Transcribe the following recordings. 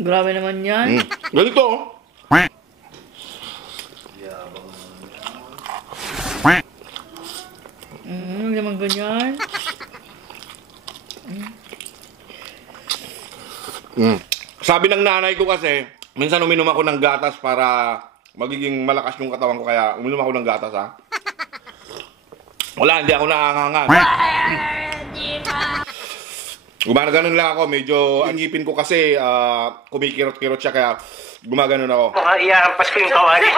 Grabe naman yan. Ganito oh. Naman ganyan. Sabi ng nanay ko kasi, minsan uminom ako ng gatas para magiging malakas yung katawan ko, kaya uminom ako ng gatas ha. Wala, hindi ako nakakanga. Gumaganon lang ako, medyo ang ngipin ko kasi kumikirot-kirot siya, kaya gumaganon ako. Iyakampas ko yung kawali.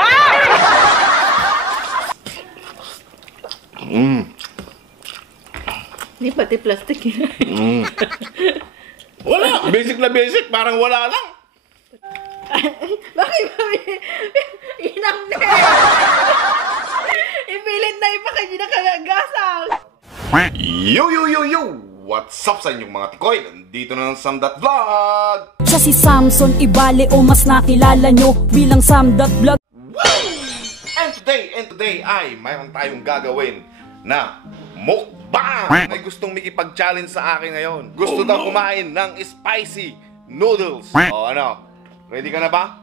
Hindi pati plastic yun. Wala, basic na basic, parang wala lang. Bakit ba? Inang na ipilit na ipakain na kagagasal. Yo! What's up sa inyong mga tikoy? Nandito na ng Sam.Vlog! Siya si Samson Ibale o mas nakilala nyo bilang Sam.Vlog. And today ay mayroon tayong gagawin na mukbang! May gustong makipag-challenge sa akin ngayon. Gusto daw kumain ng spicy noodles. O ano? Ready ka na ba?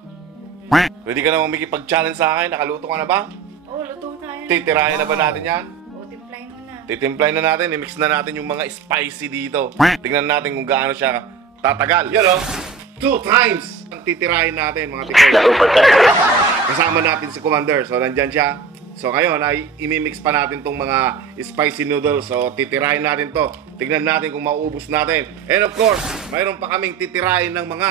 Ready ka na makipag-challenge sa akin? Nakaluto ka na ba? Oo, luto na yan. Titirahin na ba natin yan? Oo, timplahin mo na. Titimplay na natin, i-mix na natin yung mga spicy dito. Tingnan natin kung gaano siya tatagal. Yan o, 2 times ang titirahin natin mga tikoy. Kasama natin si Commander, so nandyan siya. So ngayon ay imimix pa natin tong mga spicy noodles. So titirahin natin to. Tingnan natin kung mauubos natin. And of course, mayroon pa kaming titirahin ng mga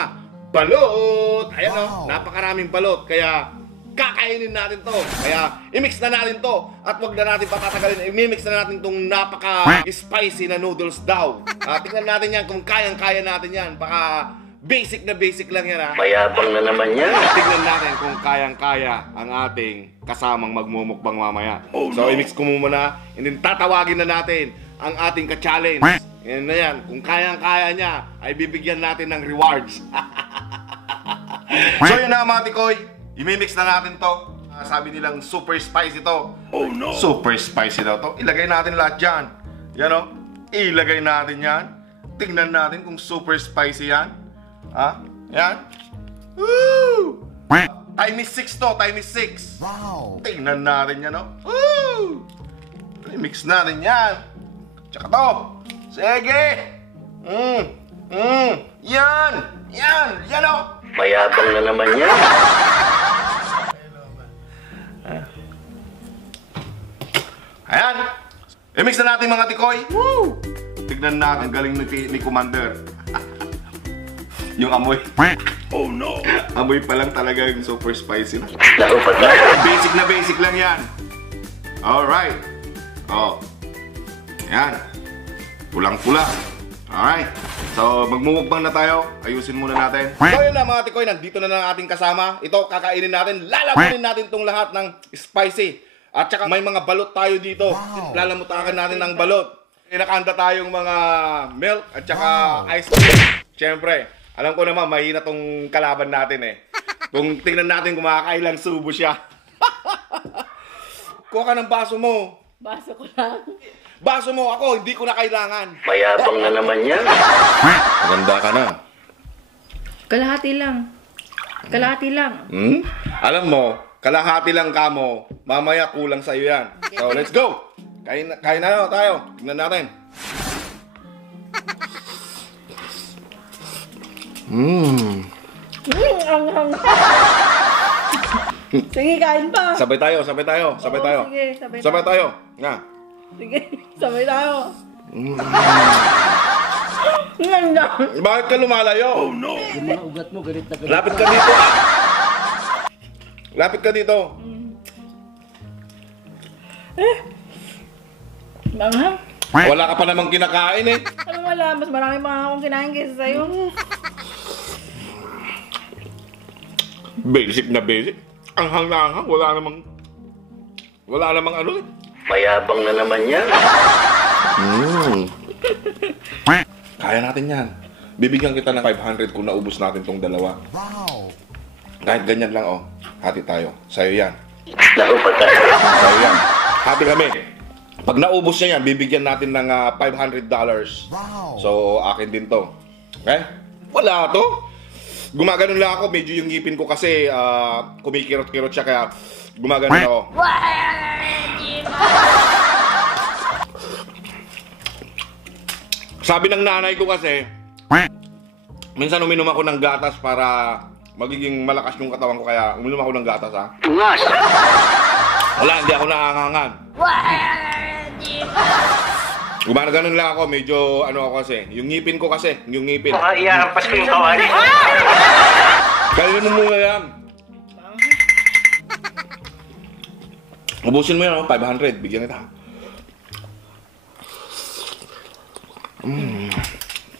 balot. Ayan o, napakaraming balot. Kaya kakainin natin to. Kaya i-mix na natin to. At wag na natin patatagalin. I-mix na natin tong napaka-spicy na noodles daw. Tingnan natin yan kung kayang-kaya natin yan. Baka basic na basic lang yan ha. Mayabang na naman yan. Tingnan natin kung kayang-kaya ang ating kasamang magmumukbang mamaya. So i-mix ko muna. And then tatawagin na natin ang ating ka-challenge. Yan na yan. Kung kayang-kaya niya, ay bibigyan natin ng rewards. So yun na mga tikoy. I-mix na natin to. Sabi nilang super spicy to. Oh no! Super spicy daw to. Ilagay natin lahat dyan. Yan o. Ilagay natin yan. Tingnan natin kung super spicy yan. Ha? Yan. Woo! Time is 6 to. Time is 6. Wow! Tingnan natin yan o. Woo! I-mix natin yan. Tsaka to. Sige! Yan! Yan! Yan o! Mayabang na naman yan. Ayan! I-mix na natin mga tikoy. Woo! Tignan natin, galing ni Commander. Yung amoy. Oh no! Amoy pa lang talaga yung super spicy na. Basic na basic lang yan. Alright. Oh. Ayan. Pulang-pula. Alright. So, magmumukbang na tayo. Ayusin muna natin. So, yun na mga tikoy. Nandito na ng ating kasama. Ito, kakainin natin. Lalamunin natin itong lahat ng spicy. At saka may mga balot tayo dito. Lalamutakan natin ng balot. Nakahanda tayong mga milk at saka ice cream. Siyempre, alam ko naman mahina tong kalaban natin eh. Kung tingnan natin kung makakailang subo siya. Kuha ka ng baso mo. Baso ko lang. Baso mo ako, hindi ko na kailangan. Mayabang na naman yan. Maganda ka na. Kalahati lang. Kalahati lang. Alam mo, kalahati lang ka mo. Mamaya kulang sa'yo yan. So, let's go! Kain na tayo. Tignan natin. Ang Sige, kain pa. Sabay tayo. Oo, sige, Sabay tayo. Nga. Sige, sabay tayo. Ganda. Bakit ka lumalayo? Oh no! Yung mga ugat mo, galit na galit. Lapit ka dito. Lapit ka dito. Manghang. Wala ka pa namang kinakain eh. Ano wala? Mas marami pa akong kinain kaysa sa'yo. Basic na basic. Ang hanghang. Wala namang ano eh. Mayabang na naman yan. Kaya natin yan. Bibigyan kita ng 500 kung naubos natin tong dalawa. Wow! Kahit ganyan lang oh. Hati tayo. Sa'yo yan. Sa'yo yan. Hati kami. Pag naubos niya yan, bibigyan natin ng $500. Wow! So, akin din to. Okay? Wala to. Gumaganon lang ako, medyo yung ngipin ko kasi kumikirot-kirot siya kaya gumaganon ako. Sabi ng nanay ko kasi, minsan uminom ako ng gatas para magiging malakas yung katawan ko kaya uminom ako ng gatas ha. Tungas! Wala, hindi ako naangangan. Gumaganon lang ako, medyo ano ako kasi, yung ngipin ko kasi, yung ngipin. Baka iyarampas ko yung kawali. Kainin mo muna yan. Ubusin mo yan, 500, bigyan kita.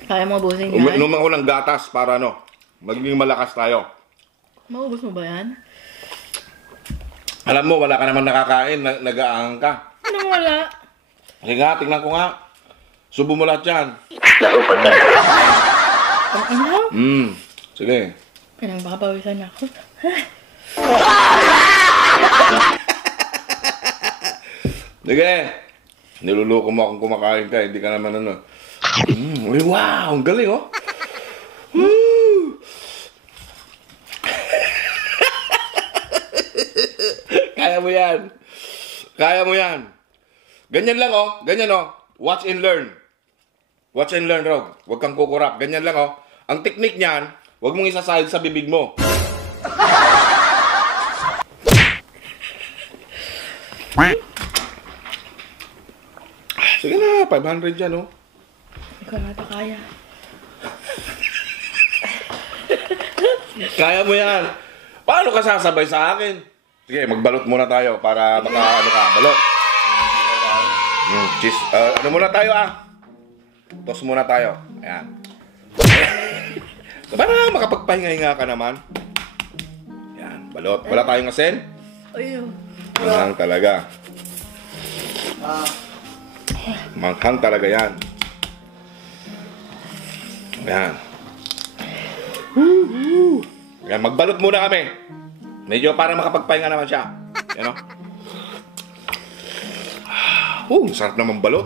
Kaya mo ubusin yan? Uminom ako ng gatas para ano, magiging malakas tayo. Maubos mo ba yan? Alam mo, wala ka naman nakakain, nag-aahang ka. Anong wala? Sige nga, tingnan ko nga. Subo mo lahat yan. Laro pa tayo. Ano? Sige. Anong papawisan ako? Sige. Niluluko mo akong kumakain ka, hindi ka naman ano. Uy, wow, ang galing oh. Woo! Kaya mo yan. Kaya mo yan. Ganyan lang oh, ganyan oh. Watch and learn. Watch and learn, Rog. Huwag kang kukurap. Ganyan lang oh. Ang technique niyan, huwag mong isasahid sa bibig mo. Sige na, 500 yan oh. Hindi ko na ito kaya. Kaya mo yan. Paano ka sasabay sa akin? Sige, magbalot muna tayo para maka ano ka, balot. Cheese. Ano muna tayo ah? Toss muna tayo. Ayan. Para makapagpahinga-hinga ka naman. Ayan, balot. Wala tayong asin? Ayun. Manghang talaga. Manghang talaga yan. Ayan. Ayan, magbalot muna kami. Medyo para makapagpahinga naman siya. Yan o. Sarap naman balot.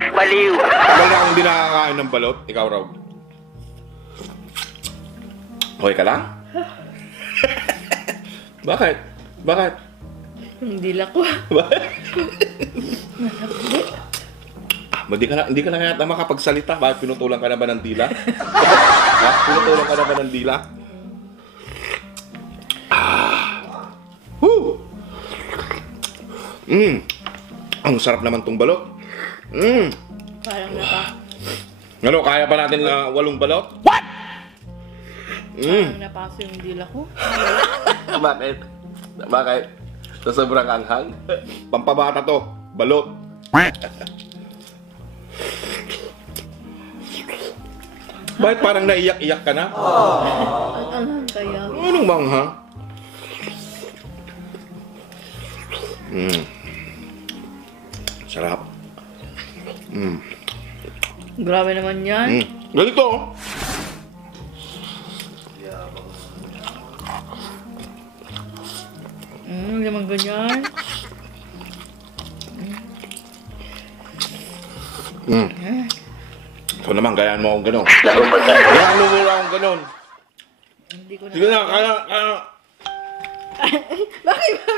Baliw! Tagal na akong hindi nakakain ng balot. Ikaw raw. Okay ka lang? Bakit? Bakit? Hindi lang ko. Bakit? Hindi ka na yata makapagsalita. Bakit pinutulan ka na ba ng dila? Ha? Pinutulan ka na ba ng dila? Woo! Ang sarap naman tong balot. Parang napa. Ano, kaya pa natin 8 balot? Parang napaso yung dila ko. Bakit? Bakit? Sa sobrang anghang? Pampabata to. Balot. Bakit parang naiyak-iyak ka na? Ang kaya. Anong manghang? Sarap. Grabe naman yan. Ganito oh. Hindi naman ganyan. Ikaw naman, gayaan mo akong gano'n. Laro pa tayo. Gayaan mo muna akong gano'n. Hindi ko na. Sige na, kaya. Bakit ba?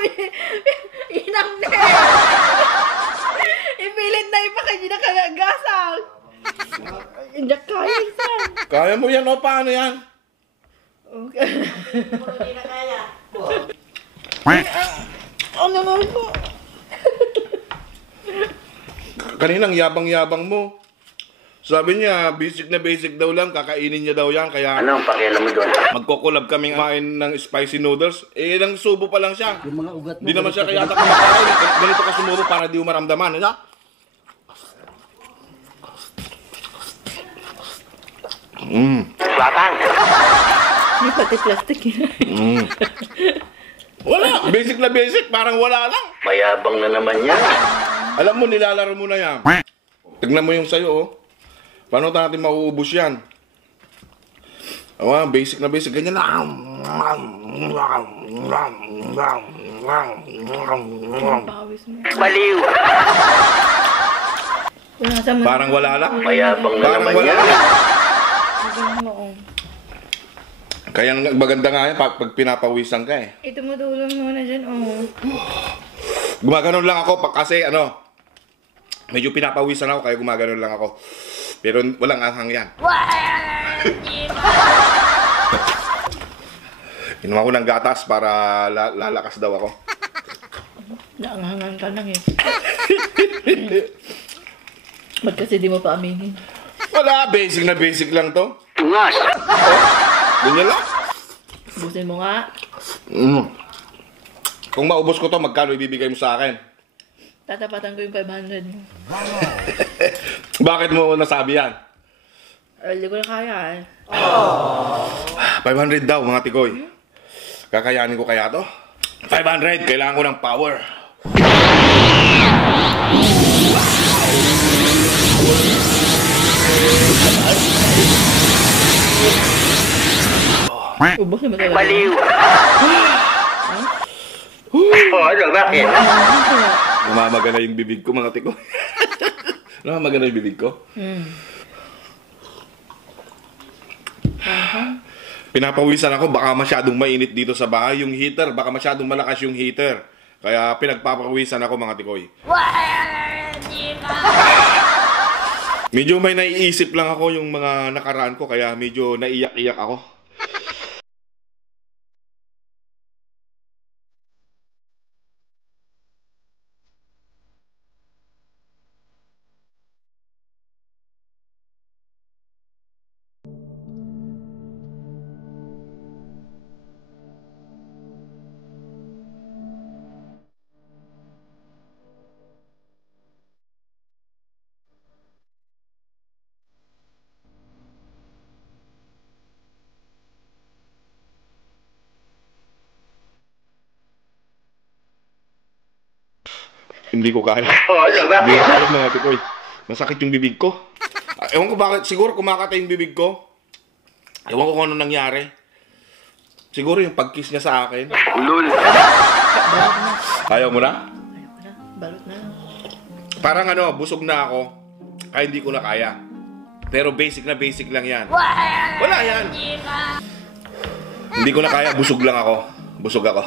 Inang na. Ipilit na ipa kanya na kagagasang. Hindi kaya isa. Kaya mo yan o, paano yan? Okay. Hindi na kaya. Ano naman po? Kaninang yabang-yabang mo. Sabi niya, basic na basic daw lang, kakainin niya daw yan, kaya Ano ang pakialam mo doon? magkukulab kaming kumain ng spicy noodles. Eh, nang subo pa lang siya. Yung mga ugat mo. Hindi naman siya kaya kumakain. Ganito ka sumubo para di mo maramdaman, ano? Batang! Hindi pati plastic yun. Wala, basic na basic, parang wala lang. Mayabang na naman yan. Alam mo, nilalaro mo na yan. Tignan mo yung sayo, oh. Paano natin mauubos yan? Basic na basic, ganyan na. Pawis mo. Baliw! Wala sa mga. Parang wala lang. Mayabang na Parang naman wala yan. lang. Oo. Kaya maganda nga yan pag pinapawisan ka eh. Ito mo tulong mo na dyan, oh. Gumaganon lang ako kasi medyo pinapawisan ako kaya gumaganon lang ako. Pero walang anghang yan. Inom ako ng gatas para lalakas daw ako. Naanghangan ka lang eh. Ba't kasi di mo pa aminin? Wala, basic lang to. Tungas. Ganyan lang. Busin mo nga. Kung maubos ko to, magkano ibibigay mo sa akin? Tatapatan ko yung 500 mo. Bakit mo nasabi yan? Hindi ko na kaya eh. 500 daw mga tikoy. Kakayanin ko kaya to? 500, kailangan ko ng power. Ubos naman talaga. Baliw. Oh, ano, bakit? Namamaga na yung bibig ko mga tikoy. Namamaga na yung bibig ko. Pinapawisan ako, baka masyadong mainit dito sa bahay. Yung heater, baka masyadong malakas yung heater. Kaya pinagpapawisan ako mga tikoy. Medyo may naiisip lang ako yung mga nakaraan ko, kaya medyo naiyak-iyak ako. Hindi ko kaya. Oh, ano, Hindi bakit? ko kaya mga tikoy. Masakit yung bibig ko. Ewan ko bakit. Siguro kumakatay yung bibig ko. Ewan ko kung ano nangyari. Siguro yung pag-kiss niya sa akin. Ulul. Ayaw mo na? Ayoko na. Balot na. Parang busog na ako. Kaya hindi ko na kaya. Pero basic lang yan. Wala yan. Hindi ko na kaya. Busog lang ako. Busog ako.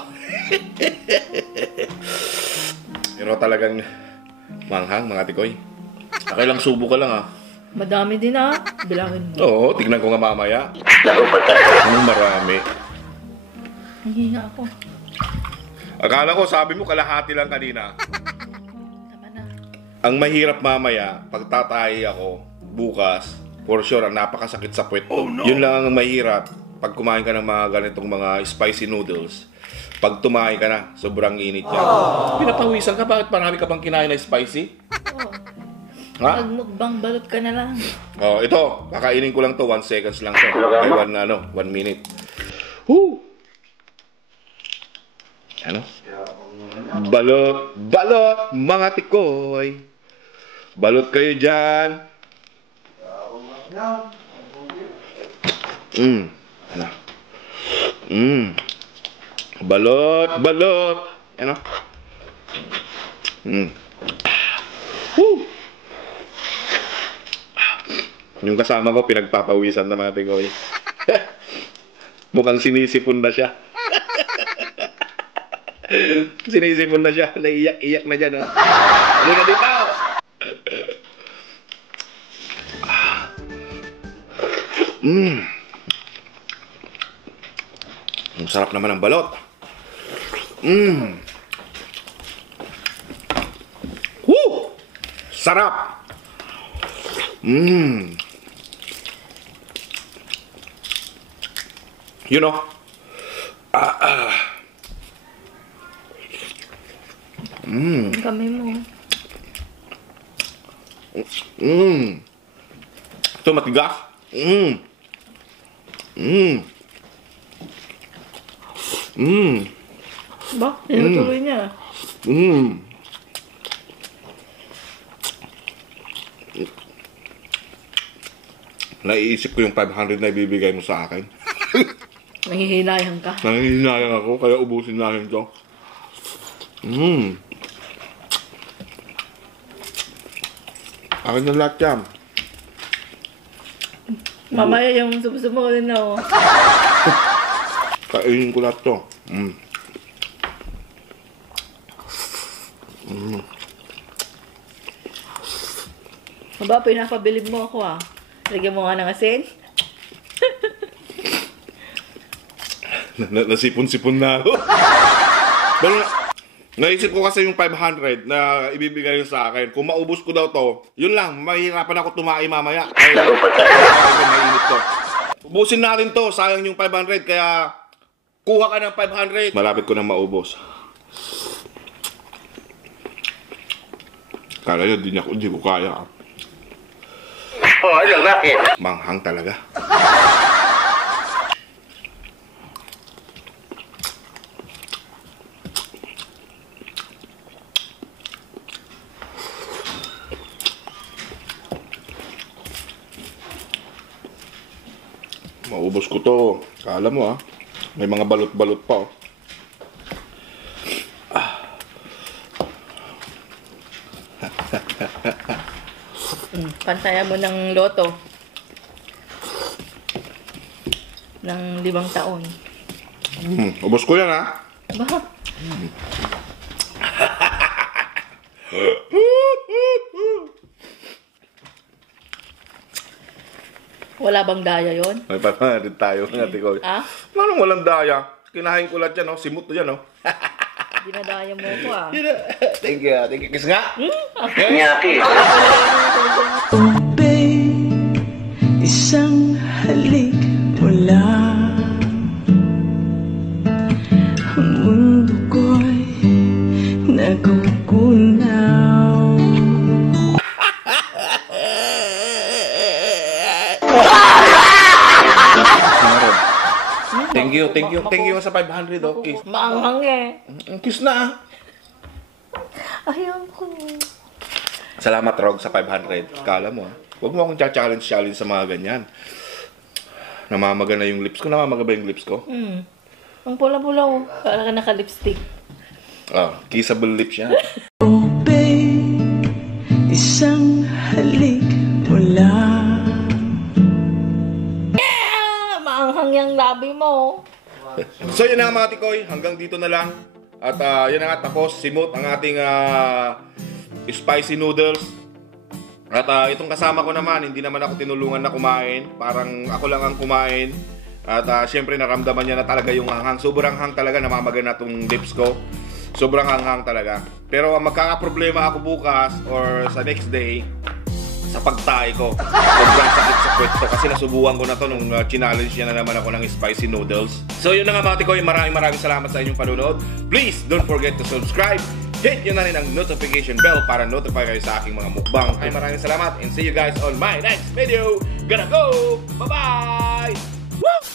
Pero talagang manghang mga tikoy. Kailang subo ka lang Madami din ah. Bilangin mo. Oo, tignan ko nga mamaya. Laro pa tayo. Anong marami? Hihina ako. Akala ko sabi mo kalahati lang kanina. Tama na. Ang mahirap mamaya, pagtatay ako bukas, for sure, ang napakasakit sa puwet. Yun lang ang mahirap pag kumain ka ng mga ganitong mga spicy noodles. Pag tumain ka na, sobrang init yan. Pinapawisan ka, bakit marami ka bang kinain na spicy? Oo. Ha? Pag mukbang balot ka na lang. Oh, ito, kakainin ko lang to, 1 seconds lang to. Ay, 1 minute. Woo! Ano? Balot, mga tikoy. Balot kayo dyan. Ano? Balot. Ano? Woo! Yung kasama ko, pinagpapawisan na mga tikoy. Mukhang sinisipon na siya. Sinisipon na siya. Naiyak-iyak na dyan. Hindi ka dito! Ang sarap naman ng balot. Woo! Sarap! You know, Ang kamay mo. ito matigas. Ba? Tinutuloy niya. Naiisip ko yung 500 na ibibigay mo sa akin. Nanghihinayang ka. Nangihinayang ako, kaya ubusin namin to. Akin na lahat yan. Mamaya yung sumo rin na oh. Kainin ko lahat to. Aba, pinapabilib mo ako ah. Lagyan mo nga ng asin. Nasipon-sipon na ako. Pero naisip ko kasi yung 500 na ibibigay yun sa akin. Kung maubos ko daw to, yun lang, mahirapan ako tumae mamaya. Ay, mainit to. Ubusin natin to, sayang yung 500, kaya kuha ka ng 500. Malapit ko na maubos. Kala yun, di ko kaya. Oh, ano bakit? Manghang talaga. Maubos ko to. Kala mo may mga balot-balot pa Pantayan mo ng loto. Ng 5 taon. Ubos ko yan Ba? Wala bang daya yon? May panarin tayo ng ate ko. Manong walang daya? Kinahin ko lahat yan, simut yan, Dinadaya mo ko Thank you, kiss nga. Nyaki. Oh babe, isang halik mo lang. Ang mundo ko'y nagugunaw. Thank you sa 500, kiss. Maanghang Kiss na. Ayaw ko. Salamat, Rog, sa 500. Kala mo, huwag mo akong challenge sa mga ganyan. Namamaga na yung lips ko. Namamaga ba yung lips ko? Ang pula-pula oh. Para ka naka-lipstick. Kissable lips yan. Oh babe, isang halik mo lang. Maanghang yung labi mo. So yun na nga mga tikoy, hanggang dito na lang. At yun na nga, tapos simot ang ating spicy noodles. At itong kasama ko naman, hindi naman ako tinulungan na kumain. Parang ako lang ang kumain. At syempre naramdaman niya na talaga yung hanghang. Sobrang hang talaga, namamaga na itong lips ko. Sobrang hanghang talaga. Pero magkakaproblema ako bukas or sa next day sa pagtae ko. Sobrang sakit sa kwet ko kasi nasubukan ko na to nung challenge niya na naman ako ng spicy noodles. So yun na nga mga tikoy, maraming salamat sa inyong panonood. Please don't forget to subscribe. Hit nyo na rin ang notification bell para notify kayo sa aking mga mukbang. Ay maraming salamat and see you guys on my next video. Gonna go! Bye-bye! Woo!